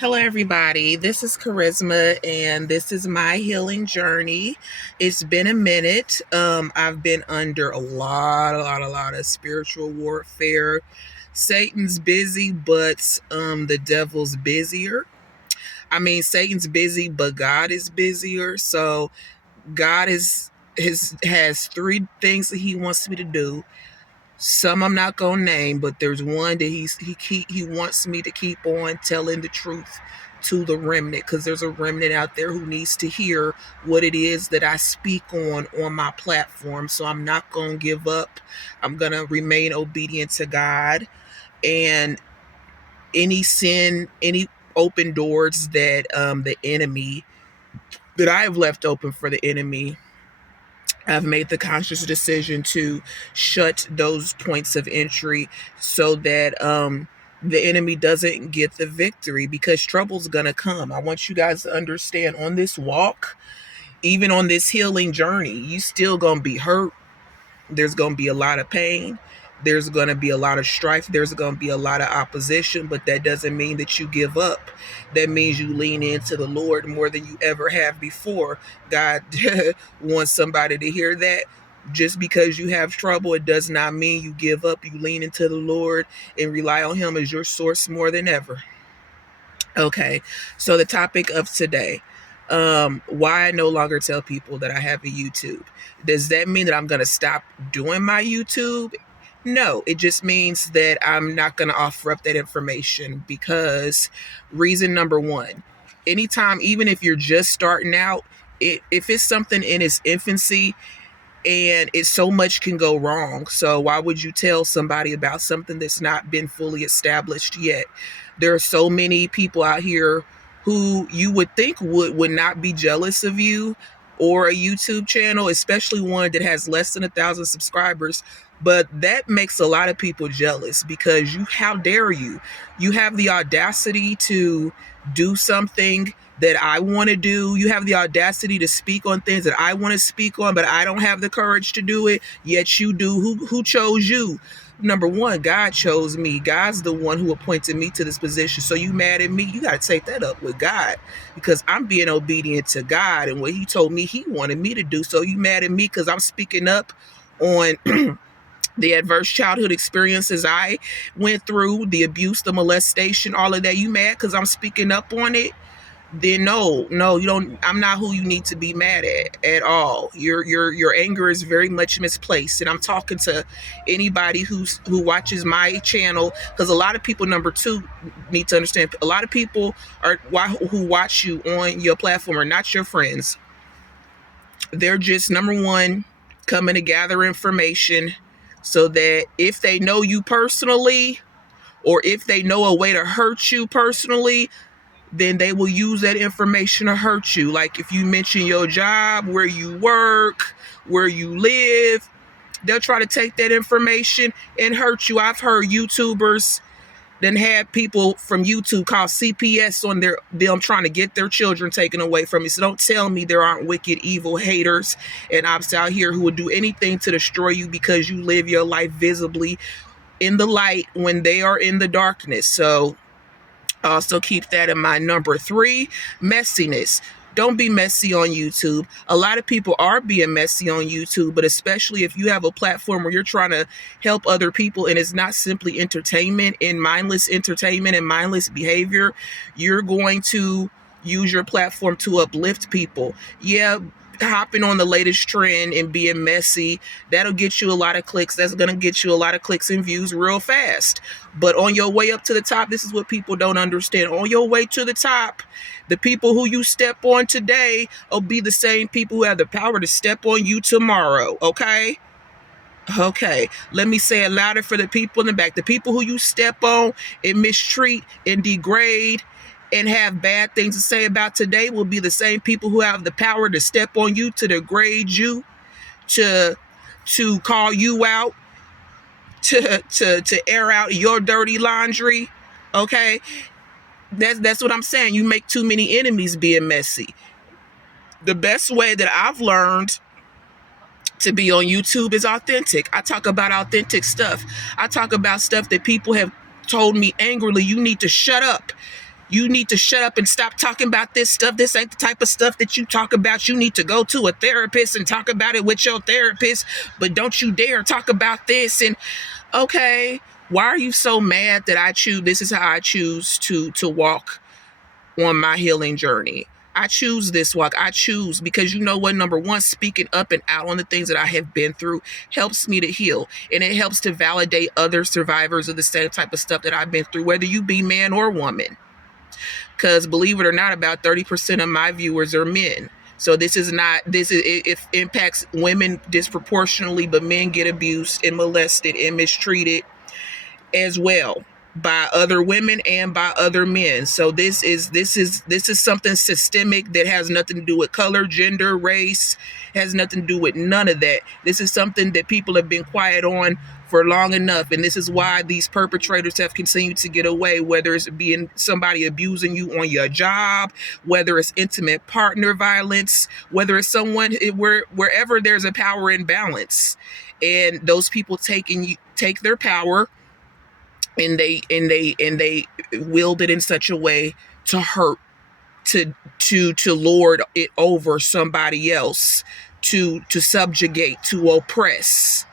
Hello, everybody. This is Charisma, and this is my healing journey. It's been a minute. I've been under a lot of spiritual warfare. Satan's busy, but the devil's busier. I mean, Satan's busy, but God is busier. So God has three things that He wants me to do. Some I'm not gonna name, but there's one that he wants me to keep on telling the truth to the remnant, because there's a remnant out there who needs to hear what it is that I speak on my platform. So I'm not gonna give up. I'm gonna remain obedient to God, and any sin, any open doors that the enemy that I have left open for the enemy, I've made the conscious decision to shut those points of entry so that the enemy doesn't get the victory, because trouble's going to come. I want you guys to understand, on this walk, even on this healing journey, you still going to be hurt. There's going to be a lot of pain. There's going to be a lot of strife. There's going to be a lot of opposition, but that doesn't mean that you give up. That means you lean into the Lord more than you ever have before. God wants somebody to hear that. Just because you have trouble, it does not mean you give up. You lean into the Lord and rely on Him as your source more than ever. Okay, so the topic of today, why I no longer tell people that I have a YouTube. Does that mean that I'm going to stop doing my YouTube? No, it just means that I'm not going to offer up that information, because reason number one, anytime, even if you're just starting out, if it's something in its infancy, and it so much can go wrong. So why would you tell somebody about something that's not been fully established yet? There are so many people out here who you would think would not be jealous of you or a YouTube channel, especially one that has less than 1,000 subscribers. But that makes a lot of people jealous, because how dare you? You have the audacity to do something that I want to do. You have the audacity to speak on things that I want to speak on, but I don't have the courage to do it. Yet you do. Who chose you? Number one, God chose me. God's the one who appointed me to this position. So you mad at me? You got to take that up with God, because I'm being obedient to God and what He told me He wanted me to do. So you mad at me because I'm speaking up on the adverse childhood experiences I went through, the abuse, the molestation, all of that. You mad because I'm speaking up on it? Then no, you don't. I'm not who you need to be mad at all. Your anger is very much misplaced, and I'm talking to anybody who watches my channel, because a lot of people, number two, need to understand, a lot of people who watch you on your platform are not your friends. They're just, number one, coming to gather information, so that if they know you personally, or if they know a way to hurt you personally, then they will use that information to hurt you. Like if you mention your job, where you work, where you live, they'll try to take that information and hurt you. I've heard YouTubers then had people from YouTube call CPS on them trying to get their children taken away from me. So don't tell me there aren't wicked, evil haters and ops out here who would do anything to destroy you because you live your life visibly in the light when they are in the darkness. So also keep that in mind. Number three, messiness. Don't be messy on YouTube. A lot of people are being messy on YouTube, but especially if you have a platform where you're trying to help other people and it's not simply entertainment and mindless behavior, you're going to use your platform to uplift people. Yeah, hopping on the latest trend and being messy, that'll get you a lot of clicks. That's going to get you a lot of clicks and views real fast. But on your way up to the top, this is what people don't understand. On your way to the top, the people who you step on today will be the same people who have the power to step on you tomorrow. Okay, let me say it louder for the people in the back. The people who you step on and mistreat and degrade and have bad things to say about today will be the same people who have the power to step on you, to degrade you, to call you out, to air out your dirty laundry. Okay, that's what I'm saying. You make too many enemies being messy. The best way that I've learned to be on YouTube is authentic. I talk about authentic stuff. I talk about stuff that people have told me angrily, you need to shut up. You need to shut up and stop talking about this stuff. This ain't the type of stuff that you talk about. You need to go to a therapist and talk about it with your therapist, but don't you dare talk about this. And okay, why are you so mad that I choose? This is how I choose to walk on my healing journey. I choose this walk. I choose because you know what? Number one, speaking up and out on the things that I have been through helps me to heal. And it helps to validate other survivors of the same type of stuff that I've been through, whether you be man or woman. Because believe it or not, about 30% of my viewers are men. So it impacts women disproportionately, but men get abused and molested and mistreated as well by other women and by other men. So this is something systemic that has nothing to do with color, gender, race, has nothing to do with none of that. This is something that people have been quiet on for long enough, and this is why these perpetrators have continued to get away, whether it's being somebody abusing you on your job, whether it's intimate partner violence, whether it's someone wherever there's a power imbalance, and those people take their power and they wield it in such a way to hurt, to lord it over somebody else, to subjugate, to oppress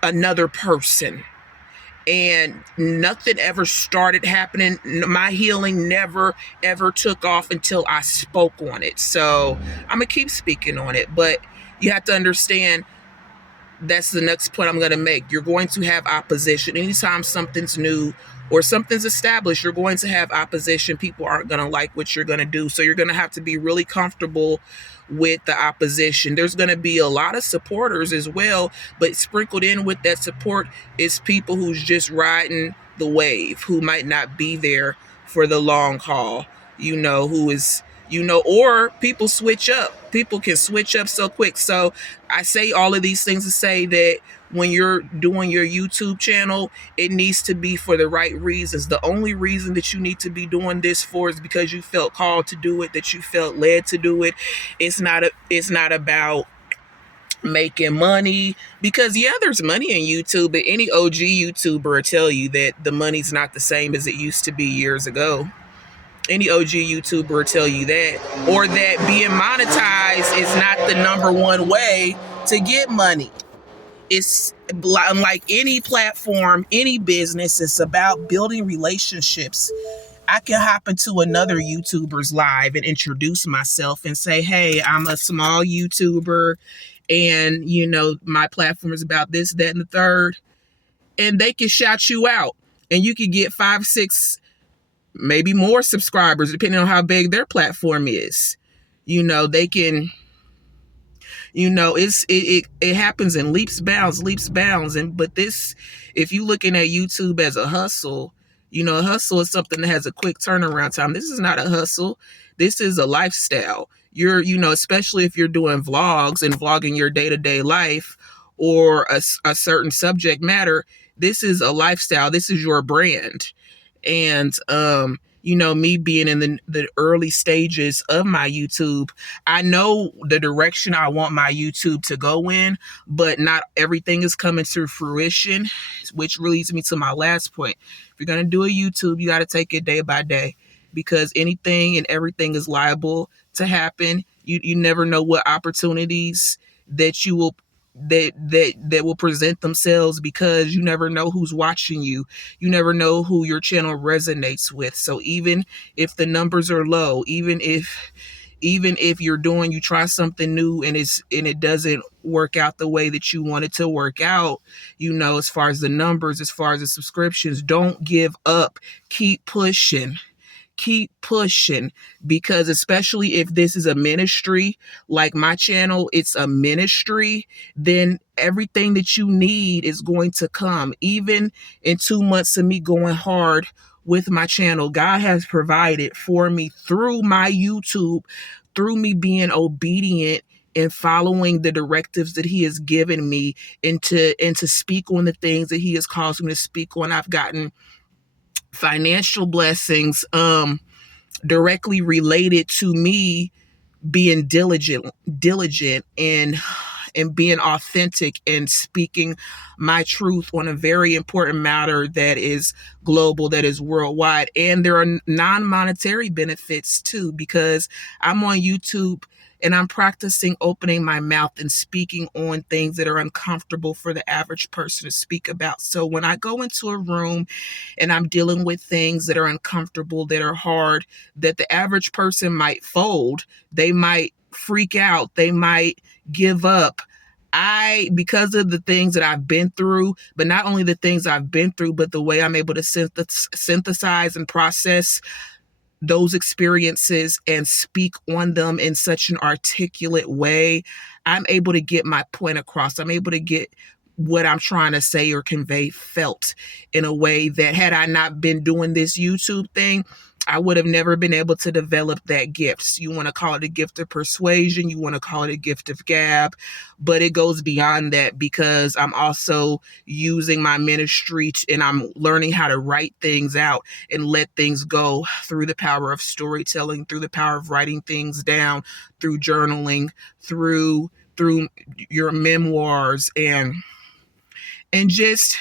another person. And nothing ever started happening. My healing never ever took off until I spoke on it. So I'm gonna keep speaking on it, but you have to understand, that's the next point I'm going to make. You're going to have opposition. Anytime something's new or something's established, you're going to have opposition. People aren't going to like what you're going to do. So you're going to have to be really comfortable with the opposition. There's going to be a lot of supporters as well, but sprinkled in with that support is people who's just riding the wave, who might not be there for the long haul, or people switch up. People can switch up so quick. So I say all of these things to say that when you're doing your YouTube channel, it needs to be for the right reasons. The only reason that you need to be doing this for is because you felt called to do it, that you felt led to do it. It's not about making money, because there's money in YouTube, but any OG YouTuber will tell you that the money's not the same as it used to be years ago. Any OG YouTuber will tell you that, or that being monetized is not the number one way to get money. It's like any platform, any business, it's about building relationships. I can hop into another YouTuber's live and introduce myself and say, hey, I'm a small YouTuber and, my platform is about this, that, and the third. And they can shout you out and you could get 5, 6, maybe more subscribers, depending on how big their platform is. They can, it happens in leaps, bounds. But if you looking at YouTube as a hustle, a hustle is something that has a quick turnaround time. This is not a hustle. This is a lifestyle. You're, especially if you're doing vlogs and vlogging your day-to-day life or a certain subject matter, this is a lifestyle. This is your brand. And, me being in the early stages of my YouTube, I know the direction I want my YouTube to go in, but not everything is coming to fruition, which leads me to my last point. If you're going to do a YouTube, you got to take it day by day, because anything and everything is liable to happen. You never know what opportunities that you will that will present themselves, because you never know who's watching you. You never know who your channel resonates with. So even if the numbers are low, even if you try something new and it doesn't work out the way that you want it to work out, as far as the numbers, as far as the subscriptions, don't give up. Keep pushing, because especially if this is a ministry, like my channel, it's a ministry, then everything that you need is going to come. Even in 2 months of me going hard with my channel, God has provided for me through my YouTube, through me being obedient and following the directives that he has given me, and to speak on the things that he has caused me to speak on. I've gotten financial blessings directly related to me being diligent and and being authentic and speaking my truth on a very important matter that is global, that is worldwide. And there are non-monetary benefits too, because I'm on YouTube and I'm practicing opening my mouth and speaking on things that are uncomfortable for the average person to speak about. So when I go into a room and I'm dealing with things that are uncomfortable, that are hard, that the average person might fold, they might freak out, they might give up. Because of the things that I've been through, but not only the things I've been through, but the way I'm able to synthesize and process those experiences and speak on them in such an articulate way, I'm able to get my point across. I'm able to get what I'm trying to say or convey felt in a way that, had I not been doing this YouTube thing, I would have never been able to develop that gift. You want to call it a gift of persuasion, you want to call it a gift of gab, but it goes beyond that, because I'm also using my ministry and I'm learning how to write things out and let things go through the power of storytelling, through the power of writing things down, through journaling, through your memoirs, and just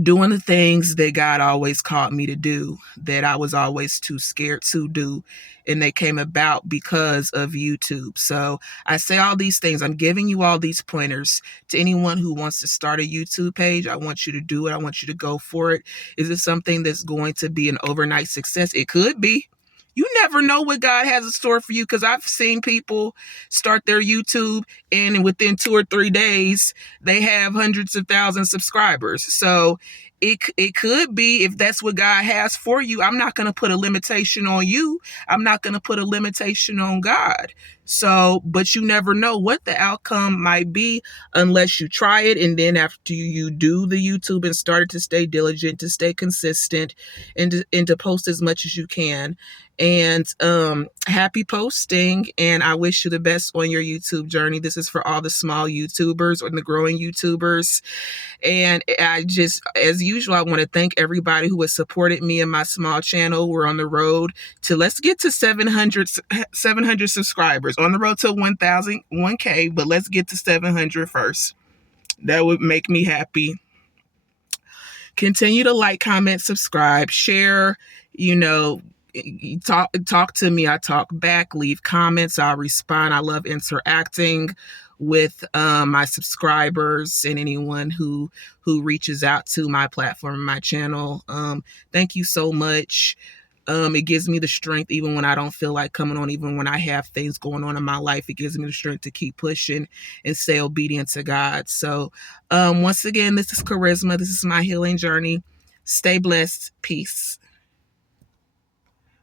doing the things that God always called me to do, that I was always too scared to do. And they came about because of YouTube. So I say all these things. I'm giving you all these pointers. To anyone who wants to start a YouTube page, I want you to do it. I want you to go for it. Is it something that's going to be an overnight success? It could be. You never know what God has in store for you, because I've seen people start their YouTube and within 2 or 3 days, they have hundreds of thousands of subscribers. So it could be, if that's what God has for you. I'm not going to put a limitation on you. I'm not going to put a limitation on God. So, but you never know what the outcome might be unless you try it. And then after you do the YouTube and start to stay diligent, to stay consistent, and to post as much as you can. And happy posting, and I wish you the best on your YouTube journey. This is for all the small YouTubers or the growing YouTubers. And I just, as usual, I want to thank everybody who has supported me in my small channel. We're on the road to, let's get to 700 subscribers, on the road to 1K, but let's get to 700 first. That would make me happy. Continue to like, comment, subscribe, share, talk to me. I talk back, leave comments, I'll respond. I love interacting with my subscribers and anyone who reaches out to my platform, my channel. Thank you so much. It gives me the strength, even when I don't feel like coming on, even when I have things going on in my life, it gives me the strength to keep pushing and stay obedient to God. So once again, this is Charisma. This is my healing journey. Stay blessed. Peace.